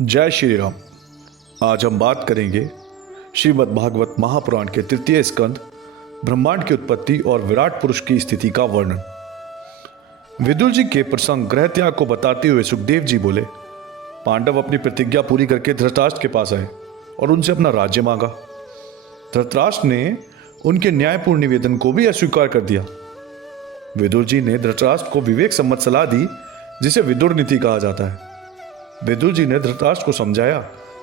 जय श्री राम। आज हम बात करेंगे श्रीमद् भागवत महापुराण के तृतीय स्कंद ब्रह्मांड की उत्पत्ति और विराट पुरुष की स्थिति का वर्णन। विदुर जी के प्रसंग ग्रह त्याग को बताते हुए सुखदेव जी बोले, पांडव अपनी प्रतिज्ञा पूरी करके धृतराष्ट्र के पास आए और उनसे अपना राज्य मांगा। धृतराष्ट्र ने उनके न्यायपूर्ण निवेदन को भी अस्वीकार कर दिया। विदुर जी ने धृतराष्ट्र को विवेक सम्मत सलाह दी, जिसे विदुर नीति कहा जाता है। विदुर जी ने धृतराष्ट्र को समझाया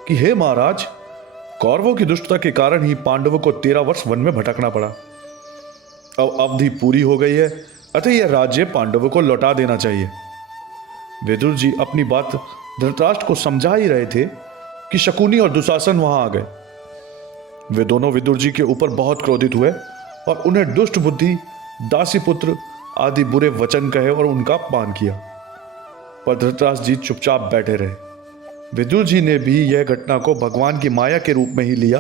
कि हे महाराज, कौरवों की दुष्टता के कारण ही पांडवों को 13 वर्ष वन में भटकना पड़ा। अब अवधि पूरी हो गई है, अतः यह राज्य पांडवों को लौटा देना चाहिए। विदुर जी अपनी बात धृतराष्ट्र को समझा ही रहे थे कि शकुनी और दुशासन वहां आ गए। वे दोनों विदुर जी के ऊपर बहुत क्रोधित हुए और उन्हें दुष्ट बुद्धि, दासी पुत्र आदि बुरे वचन कहे और उनका अपमान किया। पर धृतराष्ट्र जी चुपचाप बैठे रहे। विदुर जी ने भी यह घटना को भगवान की माया के रूप में ही लिया,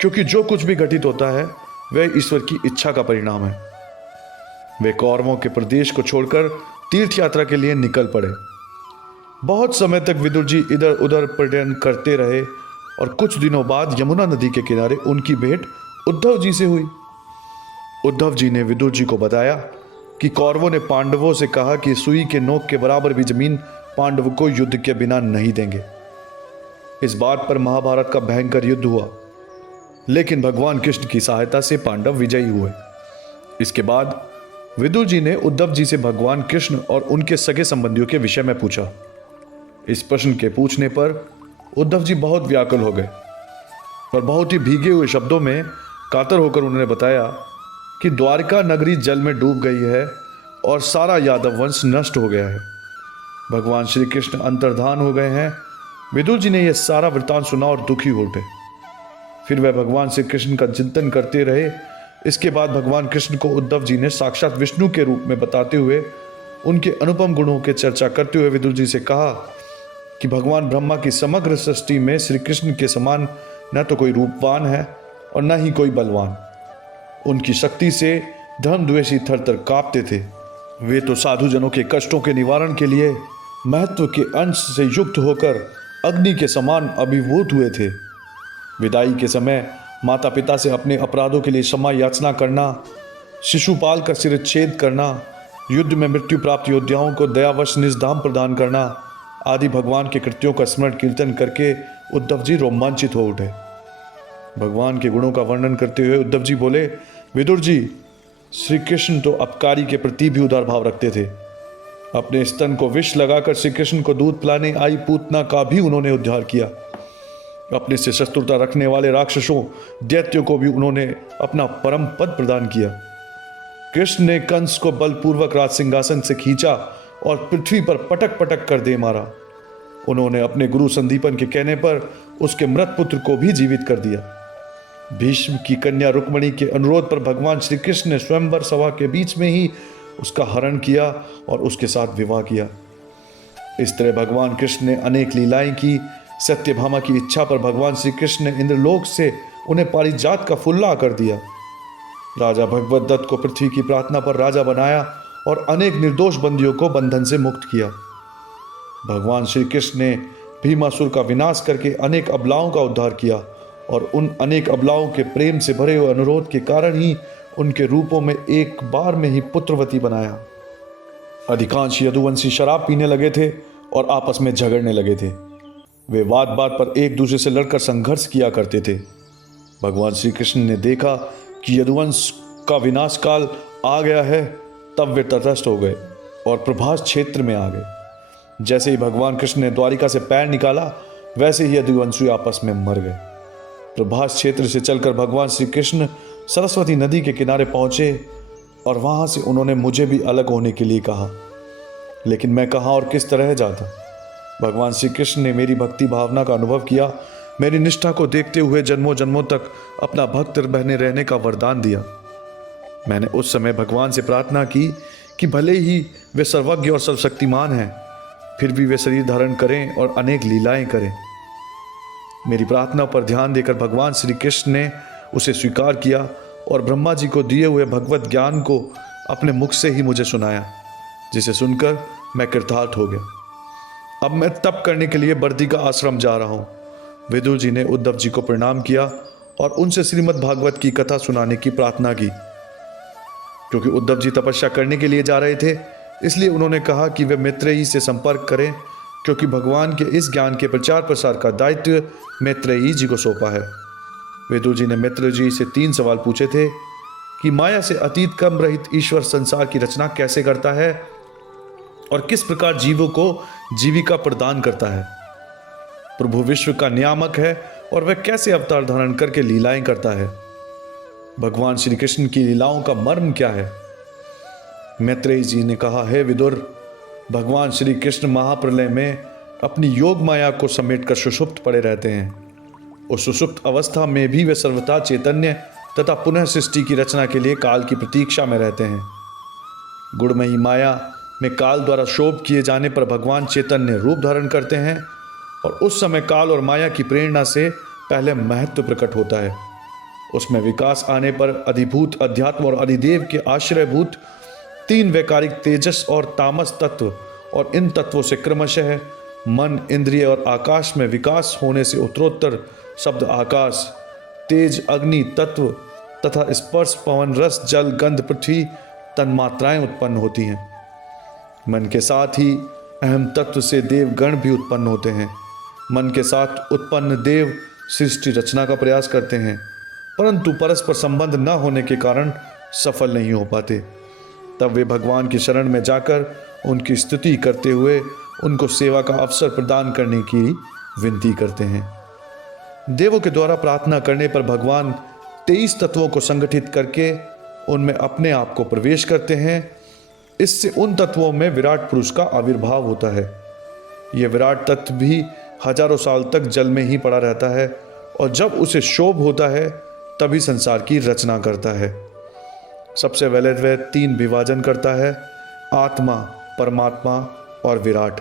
क्योंकि जो कुछ भी घटित होता है वह ईश्वर की इच्छा का परिणाम है। वे कौरवों के प्रदेश को छोड़कर तीर्थ यात्रा के लिए निकल पड़े। बहुत समय तक विदुर जी इधर उधर पर्यटन करते रहे और कुछ दिनों बाद यमुना नदी के किनारे उनकी भेंट उद्धव जी से हुई। उद्धव जी ने विदुर जी को बताया कि कौरवों ने पांडवों से कहा कि सुई के नोक के बराबर भी जमीन पांडवों को युद्ध के बिना नहीं देंगे। इस बात पर महाभारत का भयंकर युद्ध हुआ, लेकिन भगवान कृष्ण की सहायता से पांडव विजयी हुए। इसके बाद विदुर जी ने उद्धव जी से भगवान कृष्ण और उनके सगे संबंधियों के विषय में पूछा। इस प्रश्न के पूछने पर उद्धव जी बहुत व्याकुल हो गए और बहुत ही भीगे हुए शब्दों में कातर होकर उन्होंने बताया कि द्वारका नगरी जल में डूब गई है और सारा यादव वंश नष्ट हो गया है। भगवान श्री कृष्ण अंतर्धान हो गए हैं। विदुर जी ने यह सारा वृतांत सुना और दुखी हो उठे। फिर वह भगवान श्री कृष्ण का चिंतन करते रहे। इसके बाद भगवान कृष्ण को उद्धव जी ने साक्षात विष्णु के रूप में बताते हुए उनके अनुपम गुणों की चर्चा करते हुए विदुर जी से कहा कि भगवान ब्रह्मा की समग्र सृष्टि में श्री कृष्ण के समान न तो कोई रूपवान है और न ही कोई बलवान। उनकी शक्ति से धर्मद्वेषी थरथर कांपते थे। वे तो साधु जनों के कष्टों के निवारण के लिए महत्व के अंश से युक्त होकर अग्नि के समान अभिभूत हुए थे। विदाई के समय माता पिता से अपने अपराधों के लिए क्षमा याचना करना, शिशुपाल का शिरच्छेद करना, युद्ध में मृत्यु प्राप्त योद्धाओं को दयावश निजधाम प्रदान करना आदि भगवान के कृत्यों का स्मरण कीर्तन करके उद्धव जी रोमांचित हो उठे। भगवान के गुणों का वर्णन करते हुए उद्धव जी बोले, विदुर जी, श्री कृष्ण तो अपकारी के प्रति भी उदार भाव रखते थे। अपने स्तन को विष लगाकर श्री कृष्ण को दूध पिलाने आई पूतना का भी उन्होंने उद्धार किया। अपने से शत्रुता रखने वाले राक्षसों, दैत्यों को भी उन्होंने अपना परम पद प्रदान किया। कृष्ण ने कंस को बलपूर्वक राज सिंहासन से खींचा और पृथ्वी पर पटक पटक कर दे मारा। उन्होंने अपने गुरु संदीपन के कहने पर उसके मृत पुत्र को भी जीवित कर दिया। भीष्म की कन्या रुक्मणी के अनुरोध पर भगवान श्री कृष्ण ने स्वयंवर सभा के बीच में ही उसका हरण किया और उसके साथ विवाह किया। इस तरह भगवान कृष्ण ने अनेक लीलाएं की। सत्यभामा की इच्छा पर भगवान श्री कृष्ण ने इंद्रलोक से उन्हें पारिजात का फूल ला कर दिया। राजा भगवत दत्त को पृथ्वी की प्रार्थना पर राजा बनाया और अनेक निर्दोष बंदियों को बंधन से मुक्त किया। भगवान श्री कृष्ण ने भीमासुर का विनाश करके अनेक अबलाओं का उद्धार किया और उन अनेक अबलाओं के प्रेम से भरे हुए अनुरोध के कारण ही उनके रूपों में एक बार में ही पुत्रवती बनाया। अधिकांश यदुवंशी शराब पीने लगे थे और आपस में झगड़ने लगे थे। वे बात बात पर एक दूसरे से लड़कर संघर्ष किया करते थे। भगवान श्री कृष्ण ने देखा कि यदुवंश का विनाश काल आ गया है, तब वे तटस्थ हो गए और प्रभास क्षेत्र में आ गए। जैसे ही भगवान कृष्ण ने द्वारिका से पैर निकाला, वैसे ही यदुवंशी आपस में मर गए। प्रभास क्षेत्र से चलकर भगवान श्री कृष्ण सरस्वती नदी के किनारे पहुंचे और वहां से उन्होंने मुझे भी अलग होने के लिए कहा, लेकिन मैं कहां और किस तरह जाता। भगवान श्री कृष्ण ने मेरी भक्ति भावना का अनुभव किया, मेरी निष्ठा को देखते हुए जन्मों जन्मों तक अपना भक्त बने रहने का वरदान दिया। मैंने उस समय भगवान से प्रार्थना की कि भले ही वे सर्वज्ञ और सर्वशक्तिमान हैं, फिर भी वे शरीर धारण करें और अनेक लीलाएं करें। मेरी प्रार्थना पर ध्यान देकर भगवान श्री कृष्ण ने उसे स्वीकार किया और ब्रह्मा जी को दिए हुए भगवत ज्ञान को अपने मुख से ही मुझे सुनाया, जिसे सुनकर मैं कृतार्थ हो गया। अब मैं तप करने के लिए बर्दी का आश्रम जा रहा हूँ। विदुर जी ने उद्धव जी को प्रणाम किया और उनसे श्रीमद् भागवत की कथा सुनाने की प्रार्थना की। क्योंकि उद्धव जी तपस्या करने के लिए जा रहे थे, इसलिए उन्होंने कहा कि वे मैत्रेयी से संपर्क करें, क्योंकि भगवान के इस ज्ञान के प्रचार प्रसार का दायित्व मैत्रेयी जी को सौंपा है। विदुर जी ने मैत्रेयी जी से 3 सवाल पूछे थे कि माया से अतीत क्रम रहित ईश्वर संसार की रचना कैसे करता है और किस प्रकार जीवों को जीविका प्रदान करता है। प्रभु विश्व का नियामक है और वह कैसे अवतार धारण करके लीलाएं करता है। भगवान श्री कृष्ण की लीलाओं का मर्म क्या है। मैत्रेयी जी ने कहा, हे विदुर, भगवान श्री कृष्ण महाप्रलय में अपनी योग माया को समेटकर सुषुप्त पड़े रहते हैं। उस सुषुप्त अवस्था में भी वे सर्वथा चैतन्य तथा पुनः सृष्टि की रचना के लिए काल की प्रतीक्षा में रहते हैं। गुणमयी माया में काल द्वारा शोभ किए जाने पर भगवान चैतन्य रूप धारण करते हैं और उस समय काल और माया की प्रेरणा से पहले महत्व प्रकट होता है। उसमें विकास आने पर अधिभूत अध्यात्म और अधिदेव के आश्रयभूत 3 वैकारिक तेजस और तामस तत्व और इन तत्वों से क्रमशः मन, इंद्रिय और आकाश में विकास होने से उत्तरोत्तर शब्द आकाश, तेज, अग्नि तत्व तथा स्पर्श, पवन, रस, जल, गंध, पृथ्वी तन्मात्राएं उत्पन्न होती हैं। मन के साथ ही अहम तत्व से देवगण भी उत्पन्न होते हैं। मन के साथ उत्पन्न देव सृष्टि रचना का प्रयास करते हैं, परंतु परस्पर संबंध न होने के कारण सफल नहीं हो पाते। तब वे भगवान की शरण में जाकर उनकी स्तुति करते हुए उनको सेवा का अवसर प्रदान करने की विनती करते हैं। देवों के द्वारा प्रार्थना करने पर भगवान 23 तत्वों को संगठित करके उनमें अपने आप को प्रवेश करते हैं। इससे उन तत्वों में विराट पुरुष का आविर्भाव होता है। यह विराट तत्व भी हजारों साल तक जल में ही पड़ा रहता है और जब उसे शोभ होता है तभी संसार की रचना करता है। सबसे पहले वह 3 विभाजन करता है, आत्मा, परमात्मा और विराट।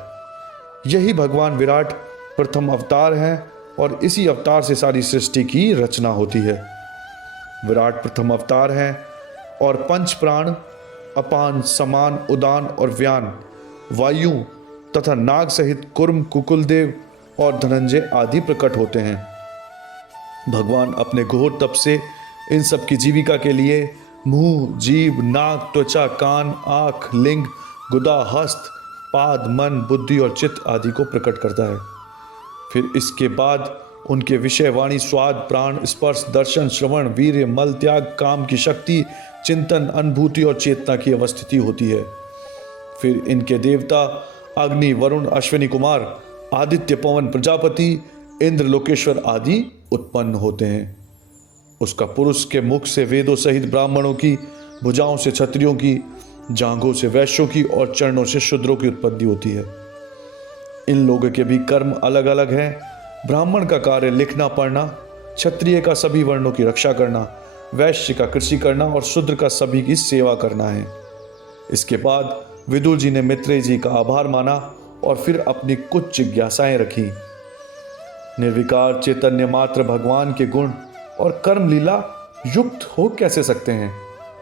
यही भगवान विराट प्रथम अवतार हैं और इसी अवतार से सारी सृष्टि की रचना होती है। विराट प्रथम अवतार हैं और 5 प्राण अपान, समान, उदान और व्यान, वायु तथा नाग सहित कुर्म, कुकुलदेव और धनंजय आदि प्रकट होते हैं। भगवान अपने घोर तप से इन सब की जीविका के लिए मुंह, जीभ, नाक, त्वचा, कान, आँख, लिंग, गुदा, हस्त, पाद, मन, बुद्धि और चित्त आदि को प्रकट करता है। फिर इसके बाद उनके विषय, वाणी, स्वाद, प्राण, स्पर्श, दर्शन, श्रवण, वीर्य, मल त्याग, काम की शक्ति, चिंतन, अनुभूति और चेतना की अवस्थिति होती है। फिर इनके देवता अग्नि, वरुण, अश्विनी कुमार, आदित्य, पवन, प्रजापति, इंद्र, लोकेश्वर आदि उत्पन्न होते हैं। उसका पुरुष के मुख से वेदों सहित ब्राह्मणों की, भुजाओं से क्षत्रियों की, जांघों से वैश्यों की और चरणों से शूद्रों की उत्पत्ति होती है। इन लोगों के भी कर्म अलग अलग हैं। ब्राह्मण का कार्य लिखना पढ़ना, क्षत्रिय का सभी वर्णों की रक्षा करना, वैश्य का कृषि करना और शूद्र का सभी की सेवा करना है। इसके बाद विदुर जी ने मैत्रेयी जी का आभार माना और फिर अपनी कुछ जिज्ञासाएं रखी। निर्विकार चैतन्य मात्र भगवान के गुण और कर्म लीला युक्त हो कैसे सकते हैं।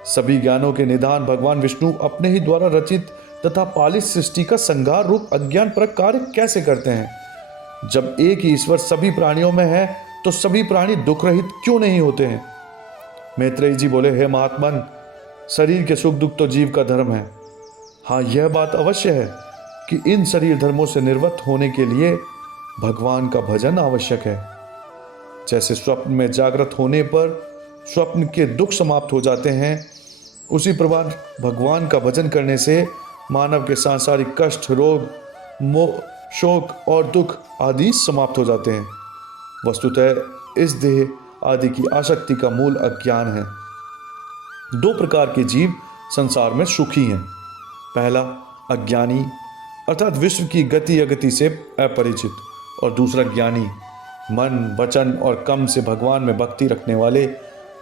सभी ज्ञानों के निधान भगवान विष्णु अपने ही द्वारा रचित तथा पालित सृष्टि का संहार रूप अज्ञान पर कार्य कैसे करते हैं। जब एक ही ईश्वर सभी प्राणियों में है तो सभी प्राणी दुख रहित क्यों नहीं होते हैं। मैत्रेयी जी बोले, हे महात्मन, शरीर के सुख दुख तो जीव का धर्म है। हाँ, यह बात अवश्य है कि इन शरीर धर्मों से निर्वृत्त होने के लिए भगवान का भजन आवश्यक है। जैसे स्वप्न में जागृत होने पर स्वप्न के दुख समाप्त हो जाते हैं, उसी प्रकार भगवान का भजन करने से मानव के सांसारिक कष्ट, रोग, मोह, शोक और दुख आदि समाप्त हो जाते हैं। वस्तुतः इस देह आदि की आसक्ति का मूल अज्ञान है। 2 प्रकार के जीव संसार में सुखी हैं। पहला अज्ञानी अर्थात विश्व की गति अगति से अपरिचित, और दूसरा ज्ञानी, मन, वचन और कर्म से भगवान में भक्ति रखने वाले।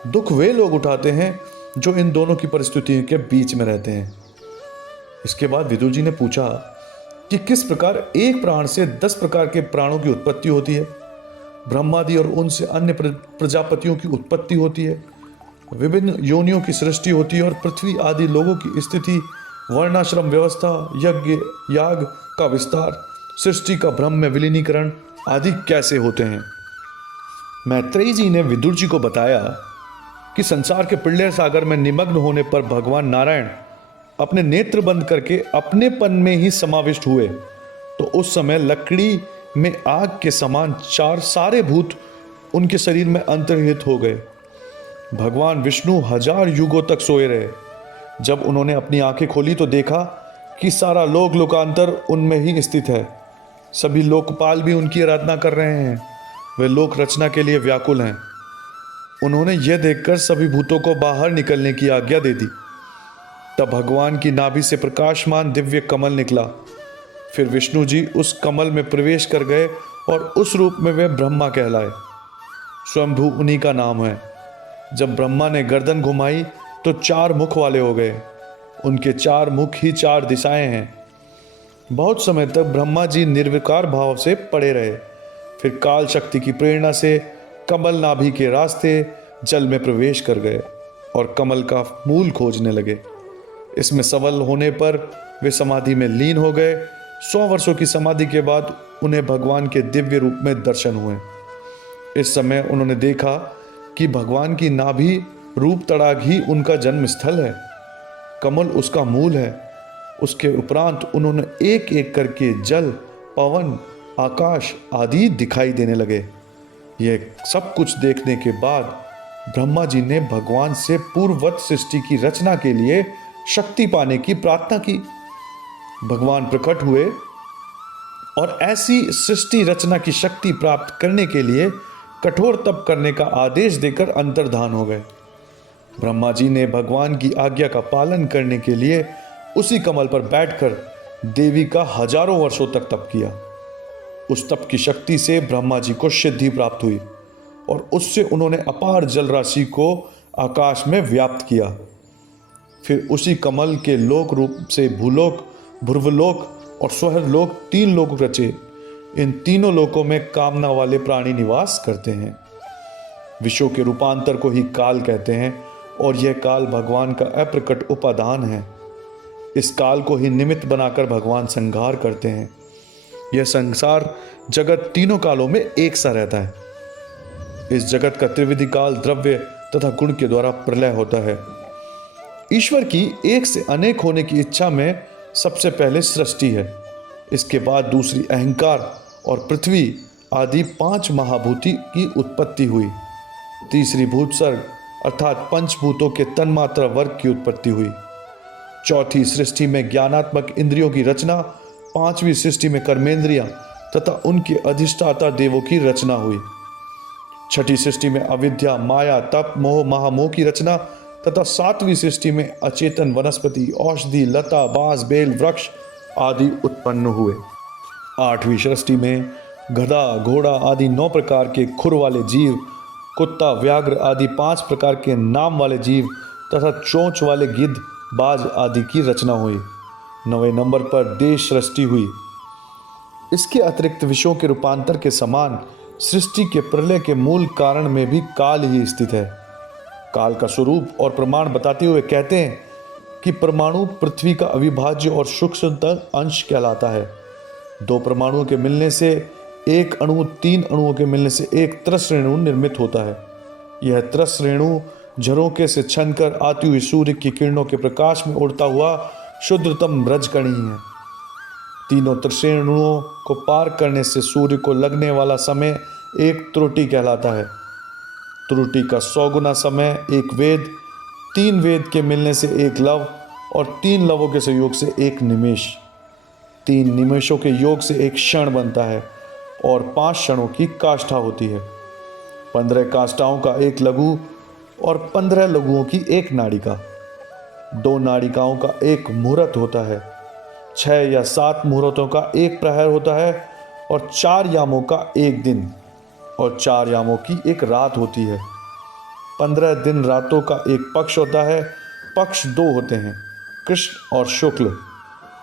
दुख वे लोग उठाते हैं जो इन दोनों की परिस्थितियों के बीच में रहते हैं। इसके बाद विदुर जी ने पूछा कि किस प्रकार एक प्राण से 10 प्रकार के प्राणों की उत्पत्ति होती है, ब्रह्मादि और उनसे अन्य प्रजापतियों की उत्पत्ति होती है, विभिन्न योनियों की सृष्टि होती है और पृथ्वी आदि लोगों की स्थिति, वर्णाश्रम व्यवस्था, यज्ञ याग का विस्तार सृष्टि का ब्रह्म में विलीनीकरण आदि कैसे होते हैं। मैत्रेयी जी ने विदुर जी को बताया कि संसार के प्रलय सागर में निमग्न होने पर भगवान नारायण अपने नेत्र बंद करके अपनेपन में ही समाविष्ट हुए, तो उस समय लकड़ी में आग के समान चार सारे भूत उनके शरीर में अंतर्हित हो गए। भगवान विष्णु 1000 युगों तक सोए रहे। जब उन्होंने अपनी आंखें खोली तो देखा कि सारा लोकांतर उनमें ही स्थित है। सभी लोकपाल भी उनकी आराधना कर रहे हैं। वे लोक रचना के लिए व्याकुल हैं। उन्होंने यह देखकर सभी भूतों को बाहर निकलने की आज्ञा दे दी। तब भगवान की नाभि से प्रकाशमान दिव्य कमल निकला। फिर विष्णु जी उस कमल में प्रवेश कर गए और उस रूप में वे ब्रह्मा कहलाए। स्वयंभू उन्हीं का नाम है। जब ब्रह्मा ने गर्दन घुमाई तो 4 मुख वाले हो गए। उनके 4 मुख ही 4 दिशाएं हैं। बहुत समय तक ब्रह्मा जी निर्विकार भाव से पड़े रहे। फिर काल शक्ति की प्रेरणा से कमल नाभि के रास्ते जल में प्रवेश कर गए और कमल का मूल खोजने लगे। इसमें सफल होने पर वे समाधि में लीन हो गए। 100 वर्षों की समाधि के बाद उन्हें भगवान के दिव्य रूप में दर्शन हुए। इस समय उन्होंने देखा कि भगवान की नाभि रूप तड़ाग ही उनका जन्म स्थल है। कमल उसका मूल है। उसके उपरांत उन्होंने एक एक करके जल, पवन, आकाश आदि दिखाई देने लगे। यह सब कुछ देखने के बाद ब्रह्मा जी ने भगवान से पूर्ववत सृष्टि की रचना के लिए शक्ति पाने की प्रार्थना की। भगवान प्रकट हुए और ऐसी सृष्टि रचना की शक्ति प्राप्त करने के लिए कठोर तप करने का आदेश देकर अंतर्धान हो गए। ब्रह्मा जी ने भगवान की आज्ञा का पालन करने के लिए उसी कमल पर बैठकर देवी का हजारों वर्षों तक तप किया। उस तप की शक्ति से ब्रह्मा जी को सिद्धि प्राप्त हुई और उससे उन्होंने अपार जल राशि को आकाश में व्याप्त किया। फिर उसी कमल के लोक रूप से भूलोक, भुर्वलोक और स्वर्गलोक 3 लोक रचे। इन तीनों लोकों में कामना वाले प्राणी निवास करते हैं। विश्व के रूपांतर को ही काल कहते हैं और यह काल भगवान का अप्रकट उपादान है। इस काल को ही निमित्त बनाकर भगवान संहार करते हैं। यह संसार जगत तीनों कालों में एक सा रहता है। इस जगत का त्रिविधि काल द्रव्य तथा गुण के द्वारा प्रलय होता है। ईश्वर की एक से अनेक होने की इच्छा में सबसे पहले सृष्टि है। इसके बाद दूसरी अहंकार और पृथ्वी आदि 5 महाभूति की उत्पत्ति हुई। तीसरी भूत सर्ग अर्थात पंचभूतों के तन्मात्रा वर्ग की उत्पत्ति हुई। चौथी सृष्टि में ज्ञानात्मक इंद्रियों की रचना, 5वीं सृष्टि में कर्मेंद्रियां तथा उनके अधिष्ठाता देवों की रचना हुई। छठी सृष्टि में अविद्या, माया, तप, मोह, महामोह की रचना तथा 7वीं सृष्टि में अचेतन वनस्पति, औषधि, लता, बांस, बेल, वृक्ष आदि उत्पन्न हुए। 8वीं सृष्टि में गधा, घोड़ा आदि 9 प्रकार के खुर वाले जीव, कुत्ता, व्याघ्र आदि 5 प्रकार के नाम वाले जीव तथा चोंच वाले गिद्ध, बाज आदि की रचना हुई। 9वें नंबर पर देश सृष्टि हुई। इसके अतिरिक्त विश्वों के रूपांतर के समान सृष्टि के प्रलय के मूल कारण में भी काल ही स्थित है। काल का स्वरूप और प्रमाण बताते हुए कहते हैं कि परमाणु पृथ्वी का अविभाज्य और सूक्ष्मतम अंश कहलाता है। 2 परमाणुओं के मिलने से एक अणु, 3 अणुओं के मिलने से एक त्रस रेणु निर्मित होता है। यह त्रस रेणु झरोखे से छनकर आती हुई सूर्य की किरणों के प्रकाश में उड़ता हुआ शुद्धतम रजकणी है। तीनों त्रसेणुओं को पार करने से सूर्य को लगने वाला समय एक त्रुटि कहलाता है। त्रुटि का 100 गुना समय एक वेद, 3 वेद के मिलने से एक लव और 3 लवों के संयोग से एक निमेष, 3 निमेषों के योग से एक क्षण बनता है और 5 क्षणों की काष्ठा होती है। 15 काष्ठाओं का एक लघु और 15 लघुओं की एक नाड़िका, 2 नाड़िकाओं का एक मुहूर्त होता है, 6 या 7 मुहूर्तों का एक प्रहर होता है और 4 यामों का एक दिन और 4 यामों की एक रात होती है। 15 दिन रातों का एक पक्ष होता है। पक्ष 2 होते हैं, कृष्ण और शुक्ल।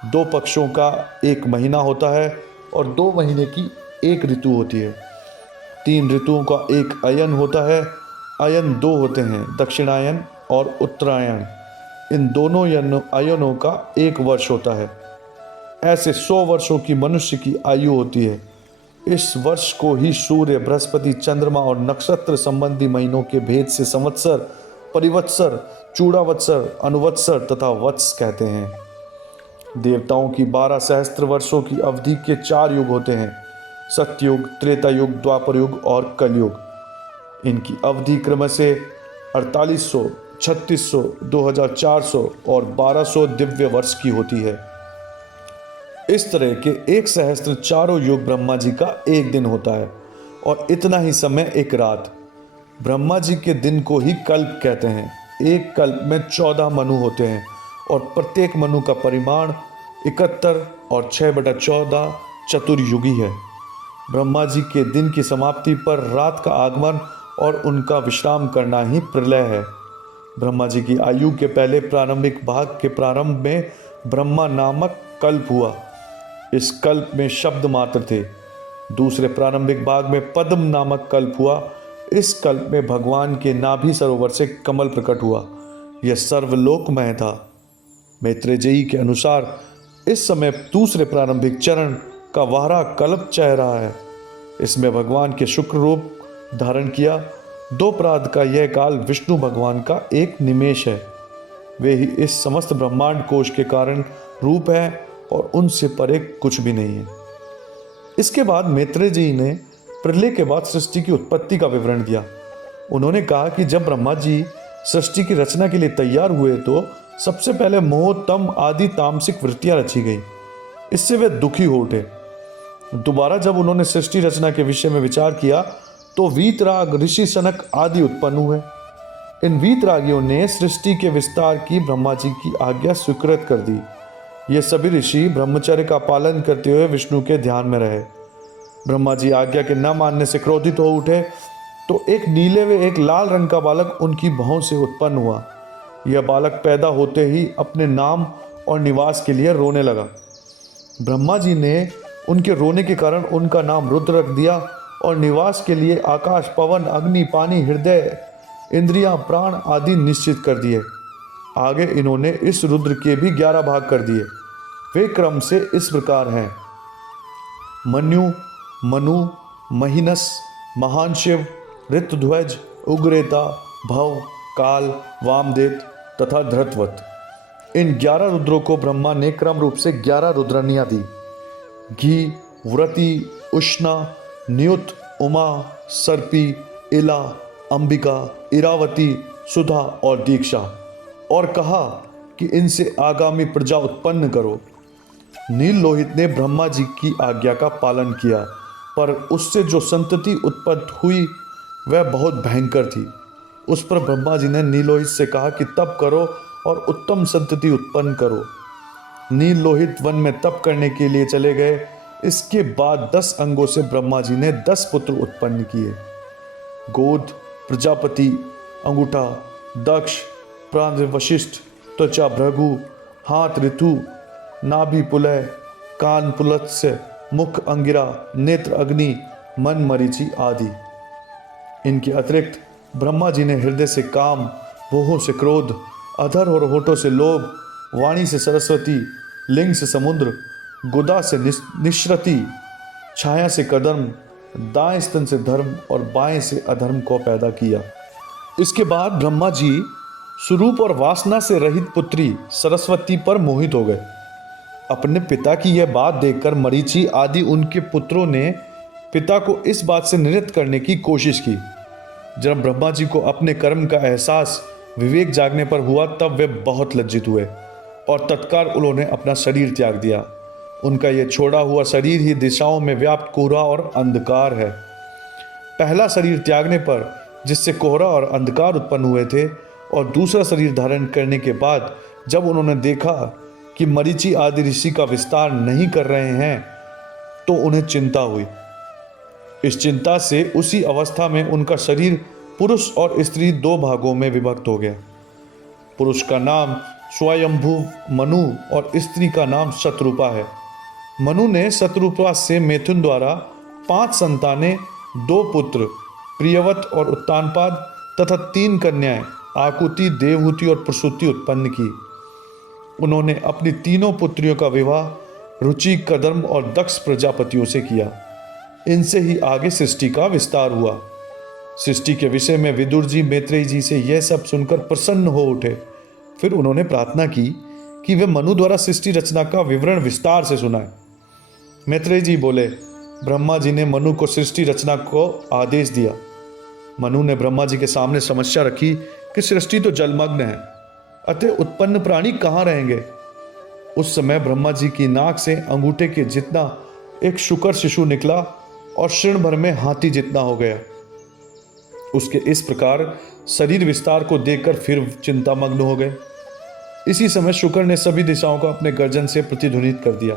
2 पक्षों का एक महीना होता है और 2 महीने की एक ऋतु होती है। 3 ऋतुओं का एक अयन होता है। अयन 2 होते हैं, दक्षिणायन और उत्तरायण। इन दोनों अयनों का एक वर्ष होता है। ऐसे 100 वर्षों की मनुष्य की आयु होती है। इस वर्ष को ही सूर्य, बृहस्पति, चंद्रमा और नक्षत्र संबंधी महीनों के भेद से संवत्सर, परिवत्सर, चूड़ावत्सर, अनुवत्सर तथा वत्स कहते हैं। देवताओं की 12 सहस्त्र वर्षों की अवधि के 4 युग होते हैं: सत्ययुग, त्रेता युग, द्वापर युग और कलयुग। इनकी अवधि क्रम से 4800, 3600, 2400 और 1200 दिव्य वर्ष की होती है। इस तरह के 1 सहस्त्र चारों युग ब्रह्मा जी का एक दिन होता है और इतना ही समय एक रात। ब्रह्मा जी के दिन को ही कल्प कहते हैं। एक कल्प में 14 मनु होते हैं और प्रत्येक मनु का परिमाण 71 और 6/14 चतुर्युगी है। ब्रह्मा जी के दिन की समाप्ति पर रात का आगमन और उनका विश्राम करना ही प्रलय है। ब्रह्मा जी की आयु के पहले प्रारंभिक भाग के प्रारंभ में ब्रह्मा नामक कल्प हुआ। इस कल्प में शब्द मात्र थे। दूसरे प्रारंभिक भाग में पद्म नामक कल्प हुआ। इस कल्प में भगवान के नाभि सरोवर से कमल प्रकट हुआ। यह सर्वलोकमय था। मैत्रेयी के अनुसार इस समय दूसरे प्रारंभिक चरण का वारा कल्प चल रहा है। इसमें भगवान के शुक्र रूप धारण किया। दोपरात का यह काल विष्णु भगवान का एक निमेष है। वे ही इस समस्त ब्रह्मांड कोश के कारण रूप है और उनसे परे कुछ भी नहीं है। इसके बाद मैत्रेय जी ने प्रलय के बाद सृष्टि की उत्पत्ति का विवरण दिया। उन्होंने कहा कि जब ब्रह्मा जी सृष्टि की रचना के लिए तैयार हुए तो सबसे पहले मोह, तम आदि तामसिक वृत्तियां रची गई। इससे वे दुखी हो उठे। दोबारा जब उन्होंने सृष्टि रचना के विषय में विचार किया तो वीतराग, ऋषि सनक आदि उत्पन्न हुए। इन वीतरागियों ने सृष्टि के विस्तार की ब्रह्मा जी की आज्ञा स्वीकृत कर दी। ये सभी ऋषि ब्रह्मचर्य का पालन करते हुए विष्णु के ध्यान में रहे। ब्रह्मा जी आज्ञा के न मानने से क्रोधित हो उठे तो एक नीले व एक लाल रंग का बालक उनकी भौं से उत्पन्न हुआ। यह बालक पैदा होते ही अपने नाम और निवास के लिए रोने लगा। ब्रह्मा जी ने उनके रोने के कारण उनका नाम रुद्र रख दिया और निवास के लिए आकाश, पवन, अग्नि, पानी, हृदय, इंद्रियां, प्राण आदि निश्चित कर दिए। आगे इन्होंने इस रुद्र के भी 11 भाग कर दिए। वे क्रम से इस प्रकार हैं: मन्यु, मनु, महिनस, महान शिव, ऋतध्वज, उग्रेता, भव, काल, वामदेव तथा धृतवत। इन 11 रुद्रों को ब्रह्मा ने क्रम रूप से 11 रुद्रनियां दी: घी, व्रति, उष्णा, नियुत, उमा, सर्पी, इला, अंबिका, इरावती, सुधा और दीक्षा, और कहा कि इनसे आगामी प्रजा उत्पन्न करो। नील लोहित ने ब्रह्मा जी की आज्ञा का पालन किया, पर उससे जो संतति उत्पन्न हुई वह बहुत भयंकर थी। उस पर ब्रह्मा जी ने नीलोहित से कहा कि तप करो और उत्तम संतति उत्पन्न करो। नील लोहित वन में तप करने के लिए चले गए। इसके बाद 10 अंगों से ब्रह्मा जी ने 10 पुत्र उत्पन्न किए: गोद, प्रजापति, अंगूठा, दक्ष, प्राण वशिष्ठ, त्वचा भृगु, हाथ ऋतु, नाभि पुलय, कान पुलत्स्य, मुख अंगिरा, नेत्र अग्नि, मन मरीचि आदि। इनके अतिरिक्त ब्रह्मा जी ने हृदय से काम, भुहों से क्रोध, अधर और होठों से लोभ, वाणी से सरस्वती, लिंग से समुद्र, गुदा से निश्रति, छाया से कदम, दाएं स्तन से धर्म और बाएं से अधर्म को पैदा किया। इसके बाद ब्रह्मा जी स्वरूप और वासना से रहित पुत्री सरस्वती पर मोहित हो गए। अपने पिता की यह बात देखकर मरीचि आदि उनके पुत्रों ने पिता को इस बात से निवृत्त करने की कोशिश की। जब ब्रह्मा जी को अपने कर्म का एहसास विवेक जागने पर हुआ तब वे बहुत लज्जित हुए और तत्काल उन्होंने अपना शरीर त्याग दिया। उनका यह छोड़ा हुआ शरीर ही दिशाओं में व्याप्त कोहरा और अंधकार है। पहला शरीर त्यागने पर जिससे कोहरा और अंधकार उत्पन्न हुए थे और दूसरा शरीर धारण करने के बाद जब उन्होंने देखा कि मरीचि आदि ऋषि का विस्तार नहीं कर रहे हैं तो उन्हें चिंता हुई। इस चिंता से उसी अवस्था में उनका शरीर पुरुष और स्त्री 2 भागों में विभक्त हो गया। पुरुष का नाम स्वयंभू मनु और स्त्री का नाम शतरूपा है। मनु ने शतरूपा से मैथुन द्वारा 5 संतानें, 2 पुत्र प्रियवत और उत्तानपाद तथा 3 कन्याएं आकुति, देवहूति और प्रसूति उत्पन्न की। उन्होंने अपनी तीनों पुत्रियों का विवाह रुचि, कदम और दक्ष प्रजापतियों से किया। इनसे ही आगे सृष्टि का विस्तार हुआ। सृष्टि के विषय में विदुर जी मैत्रेयी जी से यह सब सुनकर प्रसन्न हो उठे। फिर उन्होंने प्रार्थना की कि वे मनु द्वारा सृष्टि रचना का विवरण विस्तार से सुनाए। मैत्रेयी जी बोले, ब्रह्मा जी ने मनु को सृष्टि रचना को आदेश दिया। मनु ने ब्रह्मा जी के सामने समस्या रखी कि सृष्टि तो जलमग्न है, अतः उत्पन्न प्राणी कहाँ रहेंगे। उस समय ब्रह्मा जी की नाक से अंगूठे के जितना एक शुकर शिशु निकला और क्षण भर में हाथी जितना हो गया। उसके इस प्रकार शरीर विस्तार को देखकर फिर चिंतामग्न हो गए। इसी समय शुकर ने सभी दिशाओं को अपने गर्जन से प्रतिध्वनित कर दिया।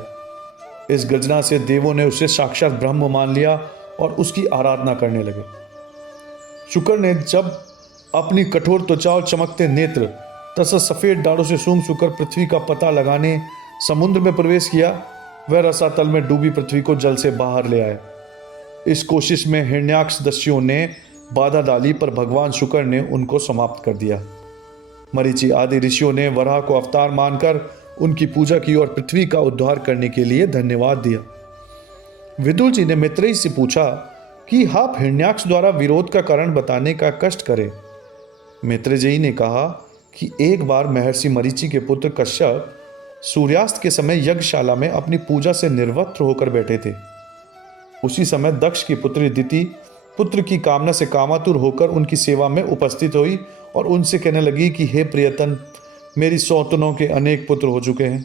इस गर्जना से देवों ने उसे साक्षात ब्रह्म मान लिया और उसकी आराधना करने लगे। शुकर ने जब अपनी कठोर त्वचा और चमकते नेत्र तथा सफेद दाढ़ों से सूंघ सूंघकर पृथ्वी का पता लगाने समुद्र में प्रवेश किया, वह रसातल में डूबी पृथ्वी को जल से बाहर ले आए। इस कोशिश में हिरण्याक्ष दस्युओं ने बाधा डाली, पर भगवान शुकर ने उनको समाप्त कर दिया। मरीचि आदि ऋषियों ने वराह को अवतार मानकर उनकी पूजा की और पृथ्वी का उद्धार करने के लिए धन्यवाद दिया। विदुर जी ने मैत्रेयी से पूछा कि आप हिरण्याक्ष द्वारा विरोध का कारण बताने का कष्ट करें। मैत्रेयी जी ने कहा कि एक बार महर्षि मरीचि के पुत्र कश्यप सूर्यास्त के समय यज्ञशाला में अपनी पूजा से निर्वस्त्र होकर बैठे थे। उसी समय दक्ष की पुत्री दिति पुत्र की कामना से कामातुर होकर उनकी सेवा में उपस्थित हुई और उनसे कहने लगी कि हे प्रियतन, मेरी सौतनों के अनेक पुत्र हो चुके हैं,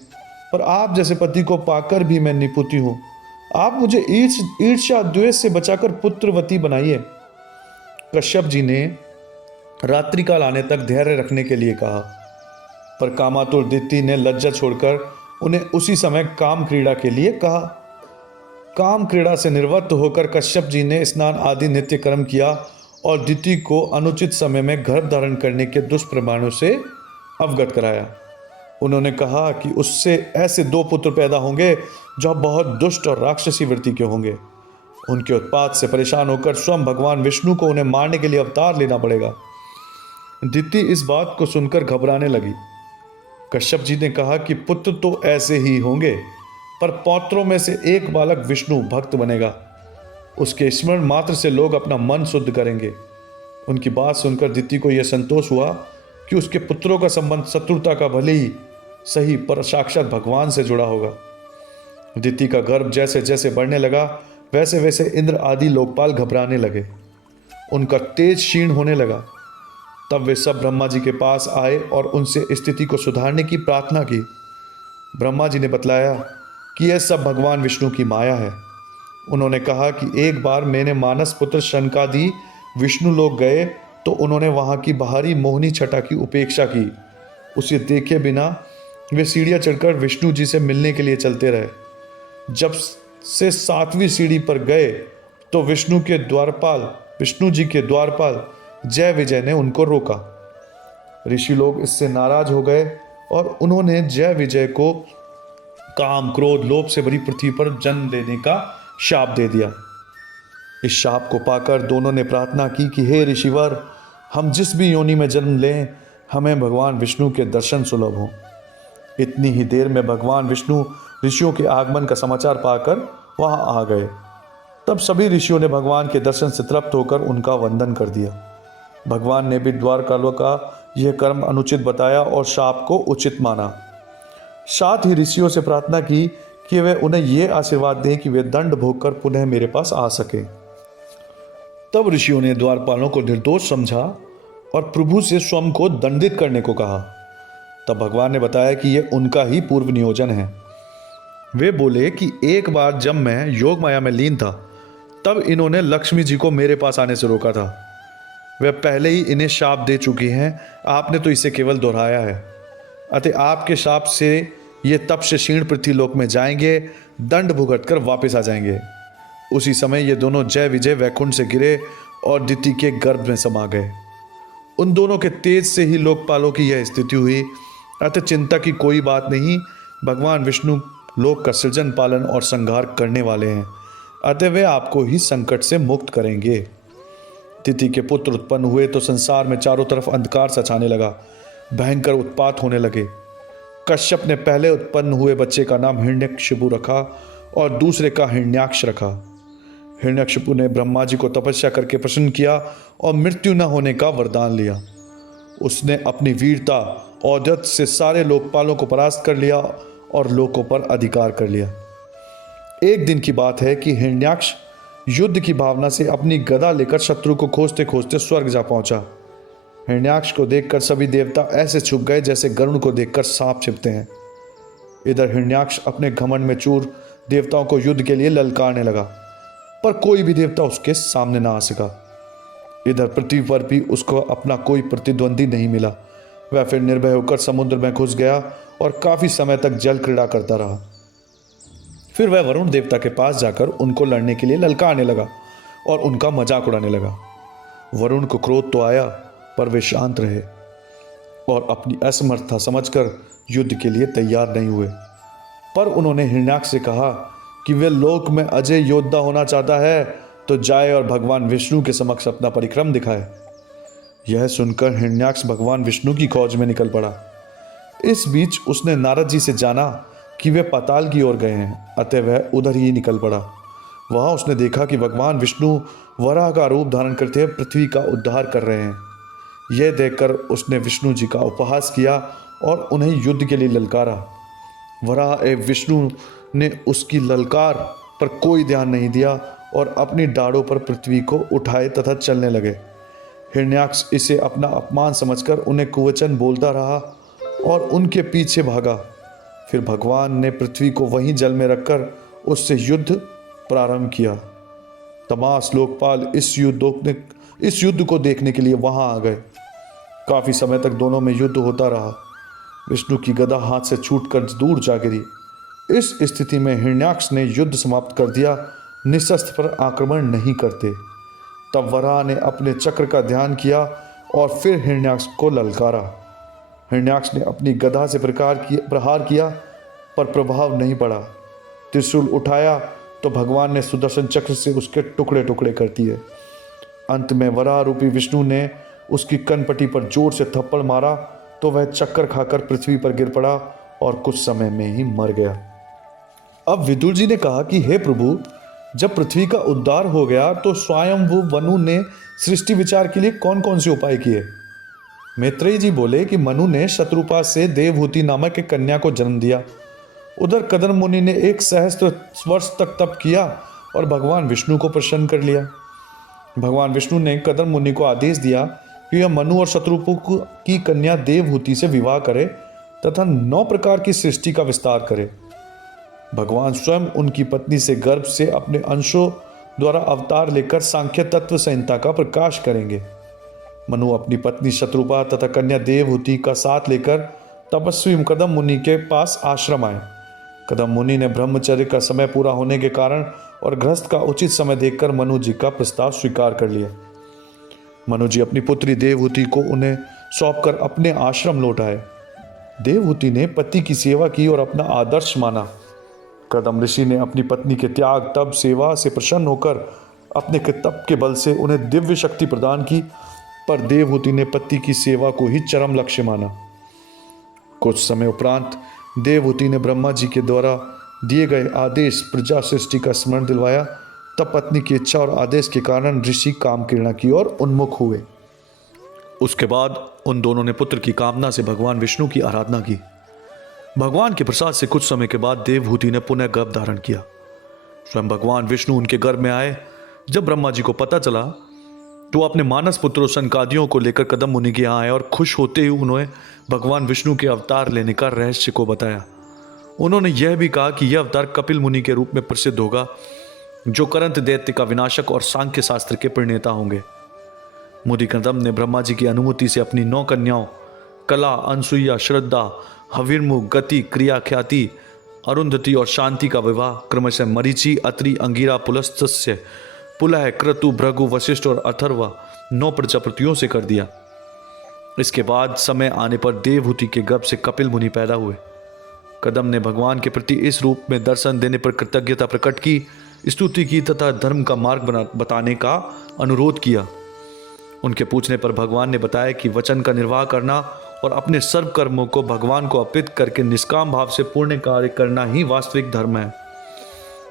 पर आप जैसे पति को पाकर भी मैं निपुति हूँ। आप मुझे ईर्ष्या द्वेष से बचाकर पुत्रवती बनाइए। कश्यप जी ने रात्रिकाल आने तक धैर्य रखने के लिए कहा, पर कामातुर दिति ने लज्जा छोड़कर उन्हें उसी समय काम क्रीड़ा के लिए कहा। काम क्रीड़ा से निवृत्त होकर कश्यप जी ने स्नान आदि नित्य कर्म किया और दिति को अनुचित समय में गर्भ धारण करने के दुष्प्रमाणों से अवगत कराया। उन्होंने कहा कि उससे ऐसे 2 पुत्र पैदा होंगे जो बहुत दुष्ट और राक्षसी वृत्ति के होंगे। उनके उत्पात से परेशान होकर स्वयं भगवान विष्णु को उन्हें मारने के लिए अवतार लेना पड़ेगा। दिति इस बात को सुनकर घबराने लगी। कश्यप जी ने कहा कि पुत्र तो ऐसे ही होंगे, पर पौत्रों में से एक बालक विष्णु भक्त बनेगा। उसके स्मरण मात्र से लोग अपना मन शुद्ध करेंगे। उनकी बात सुनकर दिति को यह संतोष हुआ कि उसके पुत्रों का संबंध शत्रुता का भले ही सही, पर साक्षात भगवान से जुड़ा होगा। दिति का गर्भ जैसे जैसे बढ़ने लगा, वैसे वैसे इंद्र आदि लोकपाल घबराने लगे। उनका तेज क्षीण होने लगा। तब वे सब ब्रह्मा जी के पास आए और उनसे स्थिति को सुधारने की प्रार्थना की। ब्रह्मा जी ने बतलाया कि यह सब भगवान विष्णु की माया है। उन्होंने कहा कि एक बार मैंने मानस पुत्र शनकादि विष्णु लोग गए तो उन्होंने वहाँ की बाहरी मोहनी छटा की उपेक्षा की। उसे देखे बिना वे सीढ़ियाँ चढ़कर विष्णु जी से मिलने के लिए चलते रहे। जब से 7वीं सीढ़ी पर गए तो विष्णु जी के द्वारपाल जय विजय ने उनको रोका। ऋषि लोग इससे नाराज हो गए और उन्होंने जय विजय को काम, क्रोध, लोभ से भरी पृथ्वी पर जन्म देने का शाप दे दिया। इस शाप को पाकर दोनों ने प्रार्थना की कि हे ऋषिवर, हम जिस भी योनि में जन्म लें, हमें भगवान विष्णु के दर्शन सुलभ हों। इतनी ही देर में भगवान विष्णु ऋषियों के आगमन का समाचार पाकर वहां आ गए। तब सभी ऋषियों ने भगवान के दर्शन से तृप्त होकर उनका वंदन कर दिया। भगवान ने भी द्वारकालों का यह कर्म अनुचित बताया और शाप को उचित माना। साथ ही ऋषियों से प्रार्थना की कि वे उन्हें यह आशीर्वाद दें कि वे दंड भोगकर पुनः मेरे पास आ सके। तब ऋषियों ने द्वारपालों को निर्दोष समझा और प्रभु से स्वयं को दंडित करने को कहा। तब भगवान ने बताया कि यह उनका ही पूर्व नियोजन है। वे बोले कि एक बार जब मैं योग माया में लीन था, तब इन्होंने लक्ष्मी जी को मेरे पास आने से रोका था। वे पहले ही इन्हें शाप दे चुकी हैं, आपने तो इसे केवल दोहराया है। अतः आपके शाप से ये तप से क्षीण पृथ्वीलोक में जाएंगे, दंड भुगत कर वापस आ जाएंगे। उसी समय ये दोनों जय विजय वैकुंठ से गिरे और दिति के गर्भ में समा गए। उन दोनों के तेज से ही लोकपालों की यह स्थिति हुई। अतः चिंता की कोई बात नहीं, भगवान विष्णु लोक का सृजन, पालन और संहार करने वाले हैं। अतः वे आपको ही संकट से मुक्त करेंगे। दिति के पुत्र उत्पन्न हुए तो संसार में चारों तरफ अंधकार सा छाने लगा, भयंकर उत्पात होने लगे। कश्यप ने पहले उत्पन्न हुए बच्चे का नाम हिरण्यकशिपु रखा और दूसरे का हिरण्याक्ष रखा। हिरण्यकशिपु ने ब्रह्मा जी को तपस्या करके प्रसन्न किया और मृत्यु न होने का वरदान लिया। उसने अपनी वीरता और औद्धत्य से सारे लोकपालों को परास्त कर लिया और लोकों पर अधिकार कर लिया। एक दिन की बात है कि हिरण्याक्ष युद्ध की भावना से अपनी गदा लेकर शत्रु को खोजते खोजते स्वर्ग जा पहुंचा। हिरण्याक्ष को देखकर सभी देवता ऐसे छुप गए जैसे गरुड़ को देखकर सांप छिपते हैं। इधर हिरण्याक्ष अपने घमंड में चूर देवताओं को युद्ध के लिए ललकारने लगा, पर कोई भी देवता उसके सामने ना आ सका। इधर पृथ्वी पर भी उसको अपना कोई प्रतिद्वंदी नहीं मिला। वह फिर निर्भय होकर समुद्र में घुस गया और काफी समय तक जल क्रीड़ा करता रहा। फिर वह वरुण देवता के पास जाकर उनको लड़ने के लिए ललकारने लगा और उनका मजाक उड़ाने लगा। वरुण को क्रोध तो आया, पर वे शांत रहे और अपनी असमर्थता समझकर युद्ध के लिए तैयार नहीं हुए। पर उन्होंने हिरण्याक्ष से कहा कि वे लोक में अजय योद्धा होना चाहता है तो जाए और भगवान विष्णु के समक्ष अपना परिक्रम दिखाए। यह सुनकर हिरण्याक्ष भगवान विष्णु की खोज में निकल पड़ा। इस बीच उसने नारद जी से जाना कि वे पाताल की ओर गए हैं, अतः वह उधर ही निकल पड़ा। वहां उसने देखा कि भगवान विष्णु वराह का रूप धारण करते हुए पृथ्वी का उद्धार कर रहे हैं। यह देखकर उसने विष्णु जी का उपहास किया और उन्हें युद्ध के लिए ललकारा। वराह एवं विष्णु ने उसकी ललकार पर कोई ध्यान नहीं दिया और अपनी डाढ़ों पर पृथ्वी को उठाए तथा चलने लगे। हिरण्याक्ष इसे अपना अपमान समझकर उन्हें कुवचन बोलता रहा और उनके पीछे भागा। फिर भगवान ने पृथ्वी को वहीं जल में रखकर उससे युद्ध प्रारंभ किया। तमाम लोकपाल इस युद्ध को देखने के लिए वहां आ गए। काफी समय तक दोनों में युद्ध होता रहा। विष्णु की गदा हाथ से छूटकर दूर जा गिरी। इस स्थिति में हिरण्याक्ष ने युद्ध समाप्त कर दिया, निशस्त्र पर आक्रमण नहीं करते। तब वराह ने अपने चक्र का ध्यान किया और फिर हिरण्याक्ष को ललकारा। हिरण्याक्ष ने अपनी गदा से प्रहार किया, पर प्रभाव नहीं पड़ा। त्रिशूल उठाया तो भगवान ने सुदर्शन चक्र से उसके टुकड़े टुकड़े कर दिए। अंत में वराह रूपी विष्णु ने उसकी कनपटी पर जोर से थप्पड़ मारा तो वह चक्कर खाकर पृथ्वी पर गिर पड़ा और कुछ समय में ही मर गया। अब विदुर जी ने कहा कि हे प्रभु, जब पृथ्वी का उद्धार हो गया तो स्वयं वो मनु ने सृष्टि विचार के लिए कौन कौन से उपाय किए। मैत्रेयी जी बोले कि मनु ने शत्रुपा से देवहूति नामक एक कन्या को जन्म दिया। उधर कदम मुनि ने 1 सहस्त्र वर्ष तक तप किया और भगवान विष्णु को प्रसन्न कर लिया। भगवान विष्णु ने कदम मुनि को आदेश दिया कि यह मनु और शत्रुपु की कन्या देवहूति से विवाह करे तथा 9 प्रकार की सृष्टि का विस्तार करे। भगवान स्वयं उनकी पत्नी से गर्भ से अपने अंशों द्वारा अवतार लेकर सांख्य तत्व संहिता का प्रकाश करेंगे। मनु अपनी पत्नी शत्रुपा तथा कन्या देवहूति का साथ लेकर तपस्वी कदम मुनि के पास आश्रम आए। कदम मुनि ने ब्रह्मचर्य का समय पूरा होने के कारण और गृहस्थ का उचित समय देखकर मनु जी का प्रस्ताव स्वीकार कर लिया। मनु जी अपनी पुत्री देवहूति को उन्हें सौंपकर अपने आश्रम लौट आए। देवहूति ने पति की सेवा की और अपना आदर्श माना। कदम ऋषि ने अपनी पत्नी के त्याग तप सेवा से प्रसन्न होकर अपने तप के बल से उन्हें दिव्य शक्ति प्रदान की, पर देवहूति ने पति की सेवा को ही चरम लक्ष्य माना। कुछ समय उपरांत देवहूति ने ब्रह्मा जी के द्वारा दिए गए आदेश प्रजा सृष्टि का स्मरण दिलवाया। तब पत्नी की इच्छा और आदेश के कारण ऋषि कामकीर्णा की ओर उन्मुख हुए। उसके बाद उन दोनों ने पुत्र की कामना से भगवान विष्णु की आराधना की। भगवान के प्रसाद से कुछ समय के बाद देवहूति ने पुनः गर्भ धारण किया। स्वयं भगवान विष्णु उनके गर्भ में आए। जब ब्रह्मा जी को पता चला तो अपने मानस पुत्रों सनकादियों को लेकर कदम मुनि के यहाँ आए और खुश होते ही उन्होंने भगवान विष्णु के अवतार लेने का रहस्य को बताया। उन्होंने यह भी कहा कि यह अवतार कपिल मुनि के रूप में प्रसिद्ध होगा, जो करंत दैत्य का विनाशक और सांख्य शास्त्र के प्रणेता होंगे। मुनि कदम ने ब्रह्मा जी की अनुमति से अपनी 9 कन्याओं कला, अनसुईया, श्रद्धा, हविर्मुख, गति, क्रिया, ख्याति, अरुंधति और शांति का विवाह क्रमशः मरीचि, अत्रि, अंगिरा, पुलस्त्य, पुलह, क्रतु, भृगु, वशिष्ठ और अथर्व 9 प्रजापतियों से कर दिया। इसके बाद समय आने पर देवहूति के गर्भ से कपिल मुनि पैदा हुए। कदम ने भगवान के प्रति इस रूप में दर्शन देने पर कृतज्ञता प्रकट की, स्तुति की तथा धर्म का मार्ग बताने का अनुरोध किया। उनके पूछने पर भगवान ने बताया कि वचन का निर्वाह करना और अपने सर्व कर्मों को भगवान को अर्पित करके निष्काम भाव से पुण्य कार्य करना ही वास्तविक धर्म है।